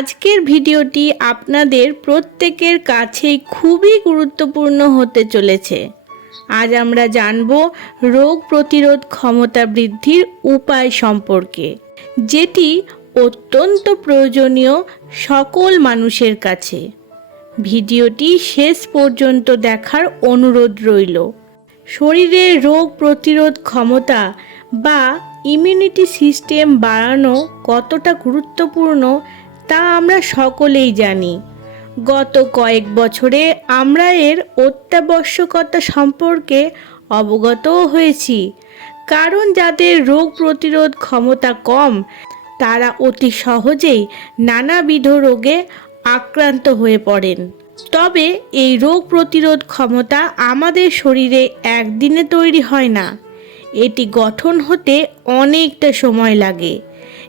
আজকের ভিডিওটি আপনাদের প্রত্যেকের কাছেই খুবই গুরুত্বপূর্ণ হতে চলেছে। আজ আমরা জানব রোগ প্রতিরোধ ক্ষমতা বৃদ্ধির উপায় সম্পর্কে, যেটি অত্যন্ত প্রয়োজনীয় সকল মানুষের কাছে। ভিডিওটি শেষ পর্যন্ত দেখার অনুরোধ রইল। শরীরের রোগ প্রতিরোধ ক্ষমতা বা ইমিউনিটি সিস্টেম বাড়ানো কতটা গুরুত্বপূর্ণ তা আমরা সকলেই জানি। গত কয়েক বছরে আমরা এর অত্যাবশ্যকতা সম্পর্কে অবগতও হয়েছি। কারণ যাদের রোগ প্রতিরোধ ক্ষমতা কম, তারা অতি সহজেই নানাবিধ রোগে আক্রান্ত হয়ে পড়েন। তবে এই রোগ প্রতিরোধ ক্ষমতা আমাদের শরীরে একদিনে তৈরি হয় না। এটি গঠন হতে অনেকটা সময় লাগে।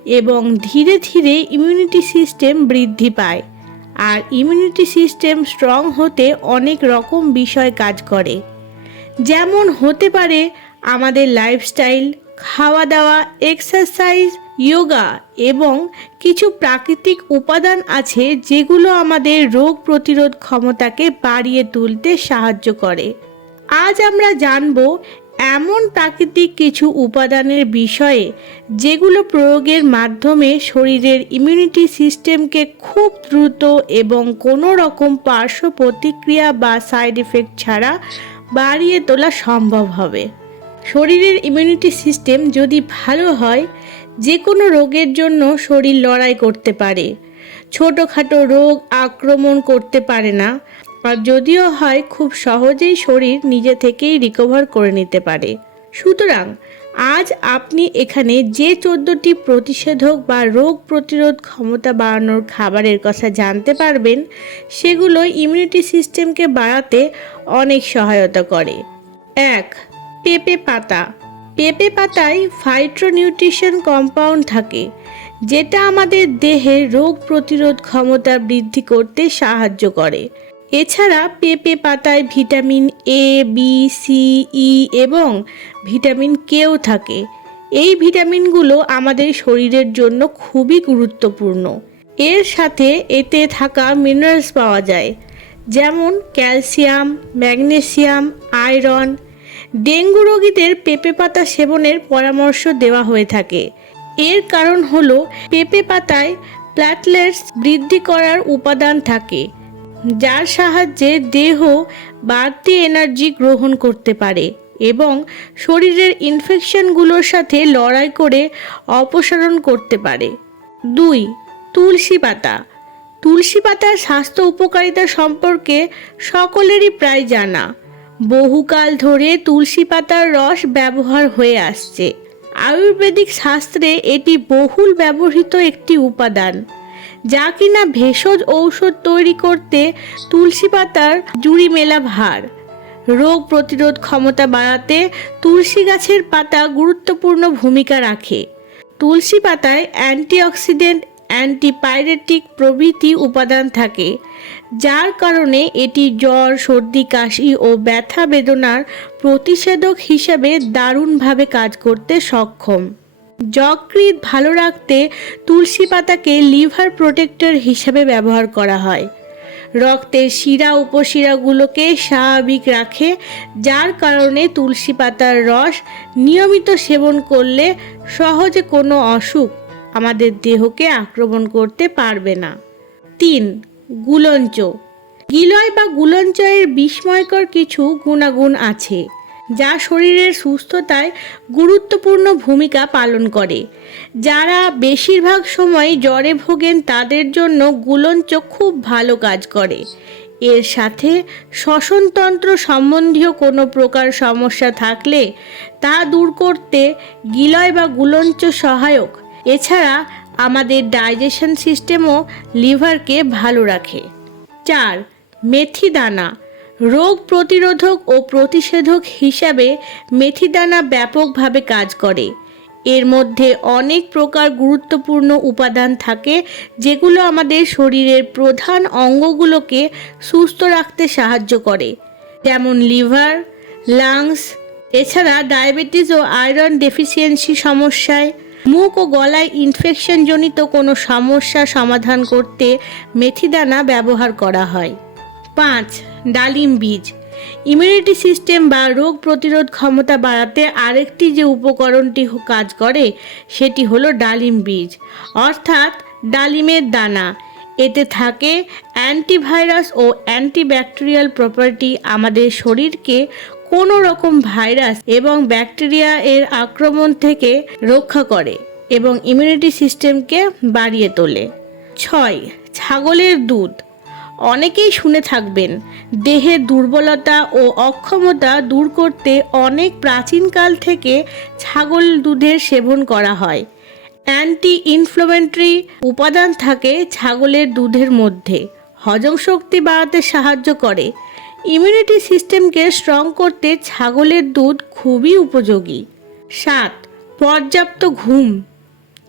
এবং ধীরে ধীরে ইমিউনিটি সিস্টেম বৃদ্ধি পায়। আর ইমিউনিটি সিস্টেম স্ট্রং হতে অনেক রকম বিষয় কাজ করে। যেমন হতে পারে আমাদের লাইফস্টাইল খাওয়া দাওয়া এক্সারসাইজ যোগা এবং কিছু প্রাকৃতিক উপাদান আছে যেগুলো আমাদের রোগ প্রতিরোধ ক্ষমতাকে বাড়িয়ে তুলতে সাহায্য করে। আজ আমরা জানব এমন প্রাকৃতিক কিছু উপাদানের বিষয়ে যেগুলো প্রয়োগের মাধ্যমে শরীরের ইমিউনিটি সিস্টেমকে খুব দ্রুত এবং কোনো রকম পার্শ্ব প্রতিক্রিয়া বা সাইড এফেক্ট ছাড়া বাড়িয়ে তোলা সম্ভব হবে। শরীরের ইমিউনিটি সিস্টেম যদি ভালো হয় যে কোনো রোগের জন্য শরীর লড়াই করতে পারে। ছোটোখাটো রোগ আক্রমণ করতে পারে না। আর যদিও হয়, খুব সহজেই শরীর নিজে থেকেই রিকভার করে নিতে পারে। সুতরাং, আজ আপনি এখানে যে চোদ্দোটি প্রতিষেধক বা রোগ প্রতিরোধ ক্ষমতা বাড়ানোর খাবারের কথা জানতে পারবেন, সেগুলো ইমিউনিটি সিস্টেমকে বাড়াতে অনেক সহায়তা করে। এক, পেঁপে পাতা। পেঁপে পাতায় ফাইট্রোনিউট্রিশন কম্পাউন্ড থাকে, যেটা আমাদের দেহের রোগ প্রতিরোধ ক্ষমতা বৃদ্ধি করতে সাহায্য করে। এছাড়া পেঁপে পাতায় vitamin A B C E এবং ভিটামিন কেও থাকে। এই ভিটামিনগুলো আমাদের শরীরের জন্য খুবই গুরুত্বপূর্ণ। এর সাথে এতে থাকা মিনারেলস পাওয়া যায়, যেমন ক্যালসিয়াম ম্যাগনেসিয়াম আয়রন ডেঙ্গু রোগীদের পেঁপে পাতা সেবনের পরামর্শ দেওয়া হয়ে থাকে। এর কারণ হলো, পেঁপে পাতায় প্ল্যাটলেটস বৃদ্ধি করার উপাদান থাকে। যার সাহায্যে দেহ বাড়তি এনার্জি গ্রহণ করতে পারে এবং শরীরের ইনফেকশনগুলোর সাথে লড়াই করে অপসারণ করতে পারে। দুই, তুলসী পাতা। তুলসী পাতার স্বাস্থ্য উপকারিতা সম্পর্কে সকলেরই প্রায় জানা। বহুকাল ধরে তুলসী পাতার রস ব্যবহার হয়ে আসছে। আয়ুর্বেদিক শাস্ত্রে এটি বহুল ব্যবহৃত একটি উপাদান। যা কিনা ভেষজ ঔষধ তৈরি করতে তুলসী পাতার জুড়ি মেলা ভার। রোগ প্রতিরোধ ক্ষমতা বাড়াতে তুলসী গাছের পাতা গুরুত্বপূর্ণ ভূমিকা রাখে। তুলসী পাতায় অ্যান্টিঅক্সিডেন্ট, অ্যান্টিপাইরেটিক প্রভৃতি উপাদান থাকে, যার কারণে এটি জ্বর, সর্দি, কাশি ও ব্যথা বেদনার প্রতিষেধক হিসাবে দারুণভাবে কাজ করতে সক্ষম। যকৃৎ ভালো রাখতে তুলসী পাতাকে লিভার প্রোটেক্টর হিসাবে ব্যবহার করা হয়। রক্তের শিরা উপশিরাগুলোকে স্বাভাবিক রাখে, যার কারণে তুলসী পাতার রস নিয়মিত সেবন করলে সহজে কোনো অসুখ আমাদের দেহকে আক্রমণ করতে পারবে না। তিন, গুলঞ্চ। গিলয় বা গুলঞ্চয়ের বিস্ময়কর কিছু গুণাগুণ আছে। যা শরীরের সুস্থতায় গুরুত্বপূর্ণ ভূমিকা পালন করে। যারা বেশিরভাগ সময় জ্বরে ভোগেন, তাদের জন্য গুলঞ্চ খুব ভালো কাজ করে। এর সাথে শ্বসনতন্ত্র সম্বন্ধীয় কোনো প্রকার সমস্যা থাকলে তা দূর করতে গিলয় বা গুলঞ্চ সহায়ক। এছাড়া আমাদের ডাইজেশন সিস্টেমও লিভারকে ভালো রাখে। চার মেথি দানা রোগ প্রতিরোধক ও প্রতিষেধক হিসাবে মেথিদানা ব্যাপকভাবে কাজ করে। এর মধ্যে অনেক প্রকার গুরুত্বপূর্ণ উপাদান থাকে, যেগুলো আমাদের শরীরের প্রধান অঙ্গগুলোকে সুস্থ রাখতে সাহায্য করে। যেমন লিভার, লাংস, এছাড়া ডায়াবেটিস ও আয়রন ডেফিসিয়েন্সি সমস্যায়, মুখ ও গলায় ইনফেকশনজনিত কোনো সমস্যা সমাধান করতে মেথিদানা ব্যবহার করা হয়। পাঁচ, ডালিম বীজ। ইমিউনিটি সিস্টেম বা রোগ প্রতিরোধ ক্ষমতা বাড়াতে আরেকটি যে উপকরণটি কাজ করে, সেটি হলো ডালিম বীজ। অর্থাৎ ডালিমের দানা। এতে থাকে অ্যান্টিভাইরাস ও অ্যান্টিব্যাকটেরিয়াল প্রপার্টি আমাদের শরীরকে কোনো রকম ভাইরাস এবং ব্যাকটেরিয়া এর আক্রমণ থেকে রক্ষা করে এবং ইমিউনিটি সিস্টেমকে বাড়িয়ে তোলে। ছয়, ছাগলের দুধ। অনেকেই শুনে থাকবেন। দেহের দুর্বলতা ও অক্ষমতা দূর করতে অনেক প্রাচীনকাল থেকে ছাগল দুধের সেবন করা হয়। অ্যান্টি ইনফ্লোমেন্টারি উপাদান থাকে ছাগলের দুধের মধ্যে। হজম শক্তি বাড়াতে সাহায্য করে। ইমিউনিটি সিস্টেমকে স্ট্রং করতে ছাগলের দুধ খুবই উপযোগী। সাত, পর্যাপ্ত ঘুম।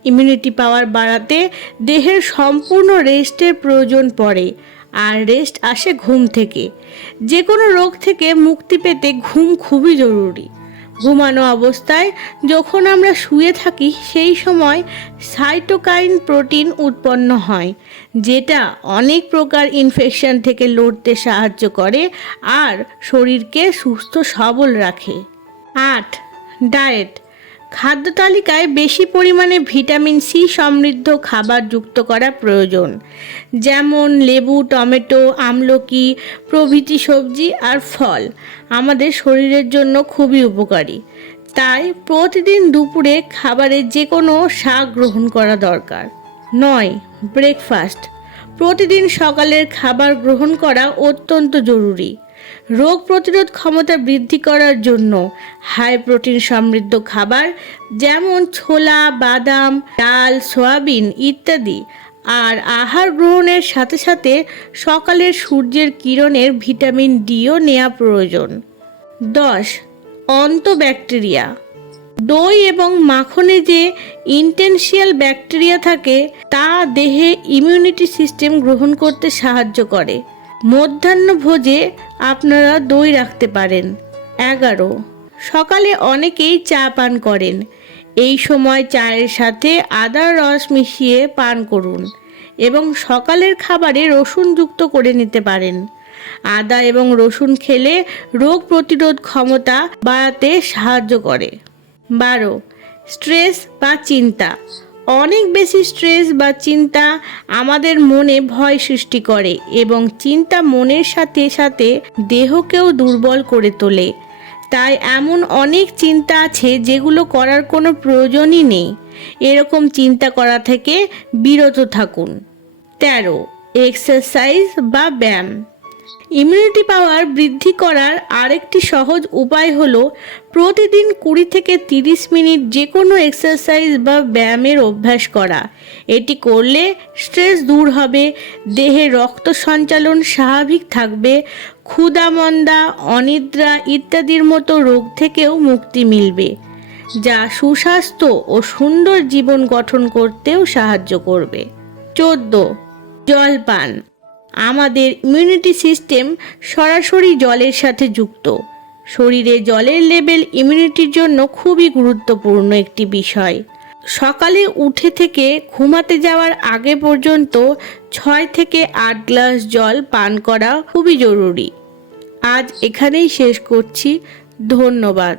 ইমিউনিটি পাওয়ার বাড়াতে দেহের সম্পূর্ণ রেস্টের প্রয়োজন পড়ে। আর রেস্ট আসে ঘুম থেকে। যে কোনো রোগ থেকে মুক্তি পেতে ঘুম খুবই জরুরি। ঘুমানো অবস্থায় যখন আমরা শুয়ে থাকি, সেই সময় সাইটোকাইন প্রোটিন উৎপন্ন হয়, যেটা অনেক প্রকার ইনফেকশন থেকে লড়তে সাহায্য করে আর শরীরকে সুস্থ সবল রাখে। আট ডায়েট খাদ্য তালিকায় বেশি পরিমাণে ভিটামিন সি সমৃদ্ধ খাবার যুক্ত করা প্রয়োজন। যেমন লেবু, টমেটো, আমলকি, প্রভৃতি সবজি আর ফল আমাদের শরীরের জন্য খুবই উপকারী। তাই প্রতিদিন দুপুরে খাবারের যে কোনো শাক গ্রহণ করা দরকার। নয়, ব্রেকফাস্ট। প্রতিদিন সকালের খাবার গ্রহণ করা অত্যন্ত জরুরি। রোগ প্রতিরোধ ক্ষমতা বৃদ্ধি করার জন্য হাই প্রোটিন সমৃদ্ধ খাবার যেমন ছোলা, বাদাম, ডাল, সয়াবিন ইত্যাদি। আর আহার গ্রহণের সাথে সাথে সকালের সূর্যের কিরণের ভিটামিন ডিও নেওয়া প্রয়োজন। দশ অন্ত অন্তব্যাকটেরিয়া। দই এবং মাখনে যে ইন্টেনশিয়াল ব্যাকটেরিয়া থাকে, তা দেহে ইমিউনিটি সিস্টেম গ্রহণ করতে সাহায্য করে। মধ্যাহ্ন ভোজে আপনারা দই রাখতে পারেন। এগারো। সকালে অনেকেই চা পান করেন। এই সময় চায়ের সাথে আদার রস মিশিয়ে পান করুন এবং সকালের খাবারে রসুন যুক্ত করে নিতে পারেন। আদা এবং রসুন খেলে রোগ প্রতিরোধ ক্ষমতা বাড়াতে সাহায্য করে। বারো। স্ট্রেস বা চিন্তা। অনেক বেশি স্ট্রেস বা চিন্তা আমাদের মনে ভয় সৃষ্টি করে এবং চিন্তা মনের সাথে সাথে দেহকেও দুর্বল করে তোলে। তাই এমন অনেক চিন্তা আছে যেগুলো করার কোনো প্রয়োজনই নেই। এরকম চিন্তা করা থেকে বিরত থাকুন। তেরো এক্সারসাইজ বা ব্যায়াম। ইমিউনিটি পাওয়ার বৃদ্ধি করার আরেকটি সহজ উপায় হলো প্রতিদিন কুড়ি থেকে তিরিশ মিনিট যে কোনো এক্সারসাইজ বা ব্যায়ামের অভ্যাস করা। এটি করলে স্ট্রেস দূর হবে, দেহে রক্ত সঞ্চালন স্বাভাবিক থাকবে ক্ষুধামন্দা অনিদ্রা ইত্যাদির মতো রোগ থেকেও মুক্তি মিলবে, যা সুস্বাস্থ্য ও সুন্দর জীবন গঠন করতেও সাহায্য করবে। চোদ্দ, জলপান। আমাদের ইমিউনিটি সিস্টেম সরাসরি জলের সাথে যুক্ত। শরীরে জলের লেভেল ইমিউনিটির জন্য খুবই গুরুত্বপূর্ণ একটি বিষয়। সকালে উঠে থেকে ঘুমাতে যাওয়ার আগে পর্যন্ত ছয় থেকে আট গ্লাস জল পান করা খুবই জরুরি। আজ এখানেই শেষ করছি। ধন্যবাদ।